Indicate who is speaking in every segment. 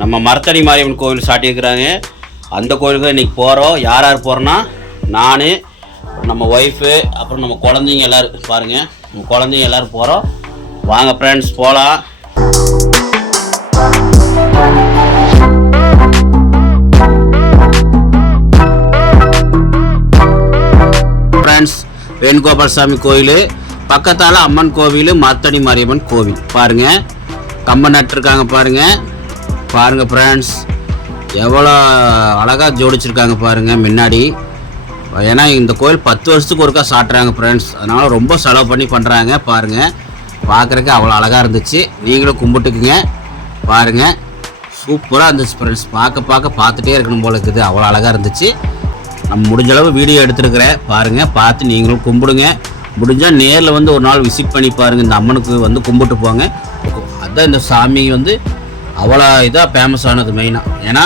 Speaker 1: நம்ம மரத்தடி மாரியம்மன் கோவில் சாட்டியிருக்கிறாங்க. அந்த கோவிலுக்கு இன்றைக்கி போகிறோம் யார் யார் போகிறோன்னா நான் நம்ம ஒய்ஃபு அப்புறம் நம்ம குழந்தைங்க எல்லோரும் பாருங்கள் நம்ம குழந்தைங்க எல்லோரும் போகிறோம் வாங்க ஃப்ரெண்ட்ஸ் போகலாம் ஃப்ரெண்ட்ஸ் வேணுகோபால் சாமி கோயில் பக்கத்தால் அம்மன் கோவில் மரத்தடி மாரியம்மன் கோவில். பாருங்கள் கம்பம் நட்டுருக்காங்க பாருங்கள் பாருங்கள் ஃப்ரெண்ட்ஸ் எவ்வளோ அழகாக ஜோடிச்சிருக்காங்க பாருங்கள் முன்னாடி. ஏன்னா இந்த கோயில் பத்து வருஷத்துக்கு ஒருக்கா சாட்டுறாங்க ஃப்ரெண்ட்ஸ் அதனால் ரொம்ப செலவு பண்ணி பண்ணுறாங்க பாருங்கள் பார்க்குறக்கு அவ்வளோ அழகாக இருந்துச்சு. நீங்களும் கும்பிட்டுக்குங்க பாருங்கள் சூப்பராக இருந்துச்சு ஃப்ரெண்ட்ஸ் பார்க்க பார்க்க பார்த்துட்டே இருக்கணும் போல இருக்குது. அவ்வளோ அழகாக இருந்துச்சு. நம்ம முடிஞ்சளவு வீடியோ எடுத்துருக்கிறேன். பாருங்கள் பார்த்து நீங்களும் கும்பிடுங்க. முடிஞ்சால் நேரில் வந்து ஒரு நாள் விசிட் பண்ணி பாருங்கள் இந்த அம்மனுக்கு வந்து கும்பிட்டு போங்க. அதான் இந்த சாமி வந்து அவ்வளோ இதாக ஃபேமஸ் ஆனது மெயினாக ஏன்னா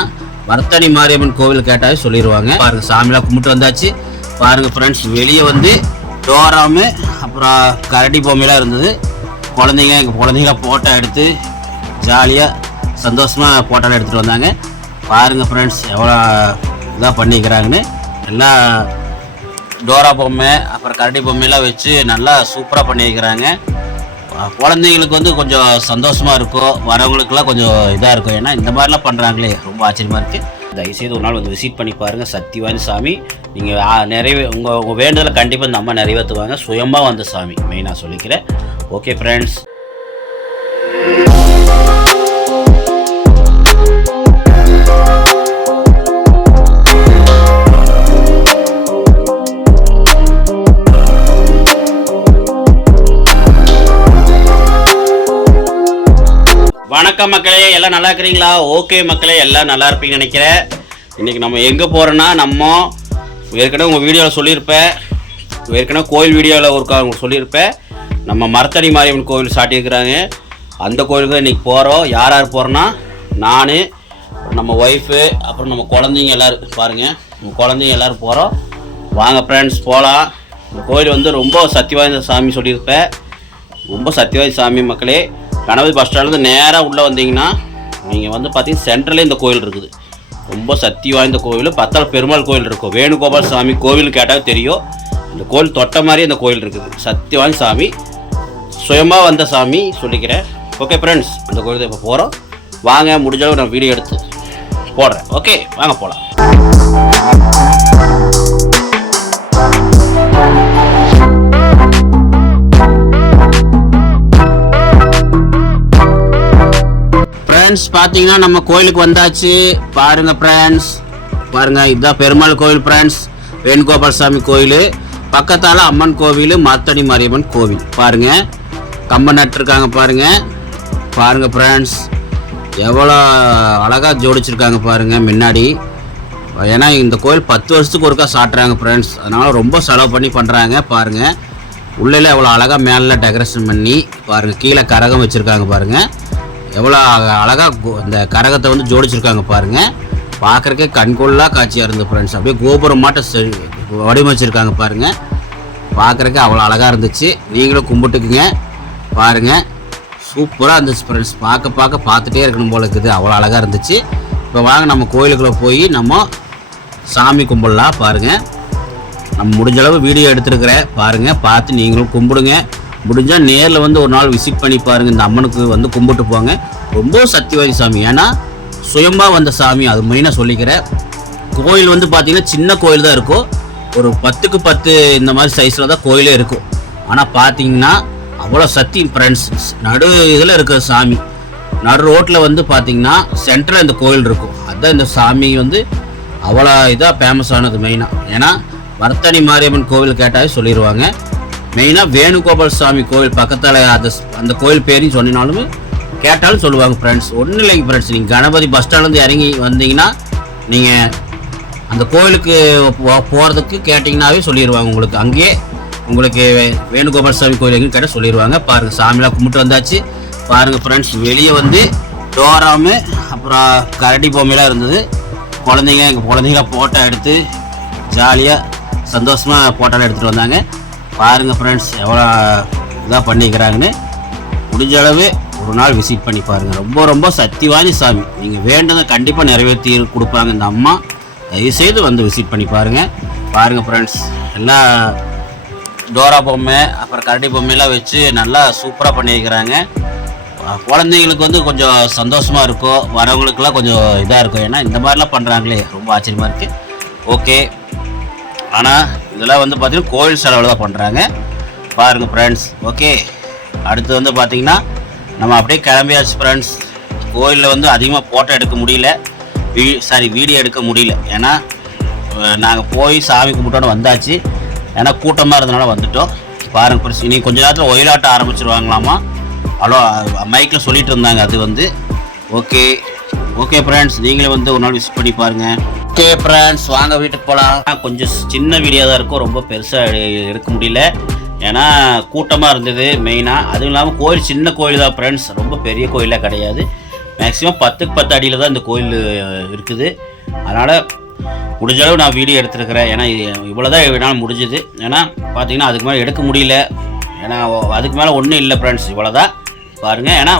Speaker 1: வர்த்தனி மாரியம்மன் கோவில் கேட்டாலே சொல்லிடுவாங்க பாருங்கள் சாமிலாம் கும்பிட்டு வந்தாச்சு. பாருங்கள் ஃப்ரெண்ட்ஸ் வெளியே வந்து டோராமு அப்புறம் கரடி பொம்மைலாம் இருந்தது. குழந்தைங்க எங்கள் குழந்தைங்க ஃபோட்டோ எடுத்து ஜாலியாக சந்தோஷமாக ஃபோட்டோலாம் எடுத்துகிட்டு வந்தாங்க. பாருங்கள் ஃப்ரெண்ட்ஸ் எவ்வளோ இதாக பண்ணிக்கிறாங்கன்னு. எல்லாம் டோரா பொம்மை அப்புறம் கரடி பொம்மையெல்லாம் வச்சு நல்லா சூப்பராக பண்ணியிருக்கிறாங்க. குழந்தைங்களுக்கு வந்து கொஞ்சம் சந்தோஷமாக இருக்கும் வரவங்களுக்குலாம் கொஞ்சம் இதாக இருக்கும் ஏன்னா இந்த மாதிரிலாம் பண்ணுறாங்களே ரொம்ப ஆச்சரியமாக இருக்குது தயவுசெய்து ஒரு நாள் வந்து விசிட் பண்ணி பாருங்கள் சக்திவாணி சாமி. நீங்கள் நிறைவே உங்கள் உங்கள் வேண்டுதலை கண்டிப்பாக இந்த அம்மா நிறைவேற்றுவாங்க. சுயமாக வந்த சாமி மெயினாக சொல்லிக்கிறேன். ஓகே ஃப்ரெண்ட்ஸ் வணக்கம் மக்களே எல்லாம் நல்லா இருக்கிறீங்களா? ஓகே மக்களே எல்லாம் நல்லா இருப்பீங்கன்னு நினைக்கிறேன். இன்றைக்கி நம்ம எங்கே போகிறோன்னா நம்ம ஏற்கனவே உங்கள் வீடியோவில் சொல்லியிருப்பேன். ஏற்கனவே கோயில் வீடியோவில் ஒரு உங்களுக்கு சொல்லியிருப்பேன். நம்ம மரத்தடி மாரியம்மன் கோவில் சாட்டியிருக்கிறாங்க. அந்த கோயிலுக்கு தான் இன்றைக்கி போகிறோம் யார் யார் போகிறோன்னா நான் நம்ம ஒய்ஃபு அப்புறம் நம்ம குழந்தைங்க எல்லோரும் பாருங்கள் நம்ம குழந்தைங்க எல்லோரும் போகிறோம் வாங்க ஃப்ரெண்ட்ஸ் போகலாம் இந்த கோயில் வந்து ரொம்ப சக்தி வாய்ந்த சாமி சொல்லியிருப்பேன். ரொம்ப சத்தியவாதி சாமி மக்களே. கணபதி பஸ் ஸ்டாண்ட்லேருந்து நேராக உள்ளே வந்தீங்கன்னா நீங்கள் வந்து பார்த்தீங்கன்னா சென்ட்ரலே இந்த கோயில் இருக்குது. ரொம்ப சக்தி வாய்ந்த கோவில் பத்தாள் பெருமாள் கோயில் இருக்கும். வேணுகோபால் சாமி கோவில் கேட்டால் தெரியும். இந்த கோயில் தொட்ட மாதிரி இந்த கோயில் இருக்குது. சக்தி வாய்ந்த சாமி சுயமாக வந்த சாமி சொல்லிக்கிறேன். ஓகே ஃப்ரெண்ட்ஸ் அந்த கோயிலுக்கு இப்போ போகிறோம் வாங்க முடிஞ்சளவு நான் வீடியோ எடுத்து போடுறேன். ஓகே வாங்க போகலாம் ஃப்ரெண்ட்ஸ் பார்த்தீங்கன்னா நம்ம கோயிலுக்கு வந்தாச்சு. பாருங்க ஃப்ரெண்ட்ஸ் பாருங்க இதுதான் பெருமாள் கோவில் ஃப்ரெண்ட்ஸ் வேணுகோபால் சாமி கோயில். பக்கத்தால் அம்மன் கோவில் மத்தடி மாரியம்மன் கோவில். பாருங்க கம்பம் நட்டுருக்காங்க பாருங்க. பாருங்க ஃப்ரெண்ட்ஸ் எவ்வளோ அழகாக ஜோடிச்சிருக்காங்க பாருங்க முன்னாடி. ஏன்னா இந்த கோயில் பத்து வருஷத்துக்கு ஒருக்கா சாட்டுறாங்க ஃப்ரெண்ட்ஸ் அதனால் ரொம்ப செலவு பண்ணி பண்ணுறாங்க பாருங்கள் உள்ளே எவ்வளோ அழகாக மேலே டெக்கரேஷன் பண்ணி பாருங்கள் கீழே கரகம் வச்சுருக்காங்க பாருங்கள் எவ்வளோ அழகாக இந்த கரகத்தை வந்து ஜோடிச்சிருக்காங்க பாருங்கள் பார்க்குறக்கே கண்கொள்ளா காட்சியாக இருந்தது ஃப்ரெண்ட்ஸ் அப்படியே கோபுரம் மாட்டம் வடிவமைச்சிருக்காங்க பாருங்கள் பார்க்குறக்கு அவ்வளோ அழகாக இருந்துச்சு. நீங்களும் கும்பிட்டுக்குங்க. பாருங்கள் சூப்பராக இருந்துச்சு ஃப்ரெண்ட்ஸ் பார்க்க பார்க்க பார்த்துட்டே இருக்கணும் போல இருக்குது. அவ்வளோ அழகாக இருந்துச்சு. இப்போ வாங்க நம்ம கோயிலுக்குள்ளே போய் நம்ம சாமி கும்பிடலாம் பாருங்கள் நம்ம முடிஞ்சளவு வீடியோ எடுத்துருக்குறேன். பாருங்கள் பார்த்து நீங்களும் கும்பிடுங்க. முடிஞ்சால் நேரில் வந்து ஒரு நாள் விசிட் பண்ணி பாருங்கள் இந்த அம்மனுக்கு வந்து கும்பிட்டு போங்க. ரொம்ப சக்திவாதி சாமி. ஏன்னா சுயமாக வந்த சாமி அது மெயினாக சொல்லிக்கிறேன் கோயில் வந்து பார்த்தீங்கன்னா சின்ன கோயில் தான் இருக்கும். ஒரு பத்துக்கு பத்து இந்த மாதிரி சைஸில் தான் கோயிலே இருக்கும். ஆனால் பார்த்தீங்கன்னா அவ்வளோ சக்தி ஃப்ரெண்ட்ஸ் நடு இதில் இருக்கிற சாமி. நடு ரோட்டில் வந்து பார்த்தீங்கன்னா சென்டரில் இந்த கோயில் இருக்கும். அதுதான் இந்த சாமி வந்து அவ்வளோ இதாக ஃபேமஸ் ஆனது மெயினாக ஏன்னா வர்த்தனி மாரியம்மன் கோவில் கேட்டாலே சொல்லிடுவாங்க மெயினாக வேணுகோபால் சாமி கோவில் பக்கத்தில் அந்த அந்த கோயில் பேரையும் சொன்னினாலும் கேட்டாலும் சொல்லுவாங்க ஃப்ரெண்ட்ஸ் ஒன்றும் இல்லைங்க ஃப்ரெண்ட்ஸ் நீங்கள் கணபதி பஸ் ஸ்டாண்ட்லேருந்து இறங்கி வந்தீங்கன்னா நீங்கள் அந்த கோயிலுக்கு போ- போகிறதுக்கு கேட்டிங்கனாவே சொல்லிடுவாங்க உங்களுக்கு. அங்கேயே உங்களுக்கு வே- வேணுகோபால் சாமி கோயில் எங்கேயும் கேட்டால் சொல்லிடுவாங்க பாருங்கள் சாமிலாம் கும்பிட்டு வந்தாச்சு. பாருங்கள் ஃப்ரெண்ட்ஸ் வெளியே வந்து டோராமு அப்புறம் கரடி பொம்மையெல்லாம் இருந்தது. குழந்தைங்க எங்கள் குழந்தைங்களாம் ஃபோட்டோ எடுத்து ஜாலியாக சந்தோஷமாக ஃபோட்டோலாம் எடுத்துகிட்டு வந்தாங்க. பாருங்கள் ஃப்ரெண்ட்ஸ் எவ்வளோ இதாக பண்ணிக்கிறாங்கன்னு. முடிஞ்ச அளவு ஒரு நாள் விசிட் பண்ணி பாருங்கள் ரொம்ப ரொம்ப சக்திவாதி சாமி. நீங்கள் வேண்டதை கண்டிப்பாக நிறைவேற்றி கொடுப்பாங்க இந்த அம்மா. தயவுசெய்து வந்து விசிட் பண்ணி பாருங்கள் பாருங்கள் ஃப்ரெண்ட்ஸ் எல்லாம் டோரா பொம்மை அப்புறம் கரடி பொம்மையெல்லாம் வச்சு நல்லா சூப்பராக பண்ணியிருக்கிறாங்க. குழந்தைங்களுக்கு வந்து கொஞ்சம் சந்தோஷமாக இருக்கும் வரவங்களுக்குலாம் கொஞ்சம் இதாக இருக்கும் ஏன்னா இந்த மாதிரிலாம் பண்ணுறாங்களே ரொம்ப ஆச்சரியமாக இருக்குது ஓகே ஆனால் இதெல்லாம் வந்து பார்த்திங்கன்னா கோவில் செலவில் தான் பண்ணுறாங்க பாருங்கள் ஃப்ரெண்ட்ஸ் ஓகே அடுத்து வந்து பார்த்திங்கன்னா நம்ம அப்படியே கிளம்பியாச்சு ஃப்ரெண்ட்ஸ் கோயிலில் வந்து அதிகமாக ஃபோட்டோ எடுக்க முடியல. வீ சாரி வீடியோ எடுக்க முடியல. ஏன்னா நாங்கள் போய் சாமி கும்பிட்டோன்னு வந்தாச்சு. ஏன்னா கூட்டமாக இருந்தனால வந்துட்டோம். பாருங்க ஃப்ரெண்ட்ஸ் இனி கொஞ்ச நேரத்தில் ஒயிலாட்டம் ஆரம்பிச்சிருவாங்களாமா? ஹலோ மைக்கில் சொல்லிட்டு இருந்தாங்க அது வந்து. ஓகே ஓகே ஃப்ரெண்ட்ஸ் நீங்களே வந்து ஒரு நாள் விசிட் பண்ணி பாருங்கள் ஓகே ஃப்ரெண்ட்ஸ் வாங்க வீட்டுக்கு போகலாம் கொஞ்சம் சின்ன வீடியோ தான் இருக்கும். ரொம்ப பெருசாக எடுக்க முடியல. ஏன்னா கூட்டமாக இருந்தது மெயினாக அதுவும் இல்லாமல் கோயில் சின்ன கோயில் தான் ஃப்ரெண்ட்ஸ் ரொம்ப பெரிய கோயிலாக கிடையாது. மேக்ஸிமம் பத்துக்கு பத்து அடியில் தான் இந்த கோயில் இருக்குது. அதனால் முடிஞ்ச அளவு நான் வீடியோ எடுத்திருக்கிறேன். ஏன்னா இவ்வளோ தான் என்னால் முடிஞ்சுது. ஏன்னா பார்த்தீங்கன்னா அதுக்கு மேலே எடுக்க முடியல. ஏன்னா அதுக்கு மேலே ஒன்றும் இல்லை ஃப்ரெண்ட்ஸ் இவ்வளோ தான் பாருங்கள் ஏன்னா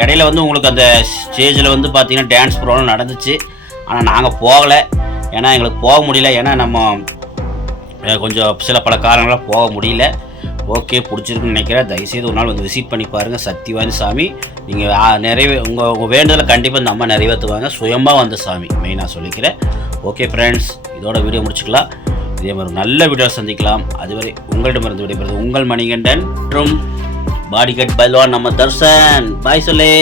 Speaker 1: இடையில வந்து உங்களுக்கு அந்த ஸ்டேஜில் வந்து பார்த்தீங்கன்னா டான்ஸ் ப்ரோக்ராம் நடந்துச்சு. ஆனால் நாங்கள் போகலை. ஏன்னா எங்களுக்கு போக முடியல. ஏன்னா நம்ம கொஞ்சம் சில பல காரணங்களாக போக முடியல. ஓகே பிடிச்சிருக்குன்னு நினைக்கிறேன். தயவுசெய்து ஒரு நாள் வந்து விசிட் பண்ணி பாருங்கள் சக்திவாய்ந்த சாமி. நீங்கள் நிறைவே உங்கள் உங்கள் வேண்டுதலை கண்டிப்பாக இந்த அம்மா நிறைவேற்றுவாங்க. சுயமாக வந்த சாமி மெயினாக சொல்லிக்கிறேன். ஓகே ஃப்ரெண்ட்ஸ் இதோட வீடியோ முடிச்சுக்கலாம். இதே மாதிரி நல்ல வீடியோ சந்திக்கலாம். அதுவரை உங்களிடமிருந்து விடைபெறுது உங்கள் மணிகண்டன் மற்றும் பாடிகட் பல்வான் நம்ம தர்சன் பாய் சொல்லே.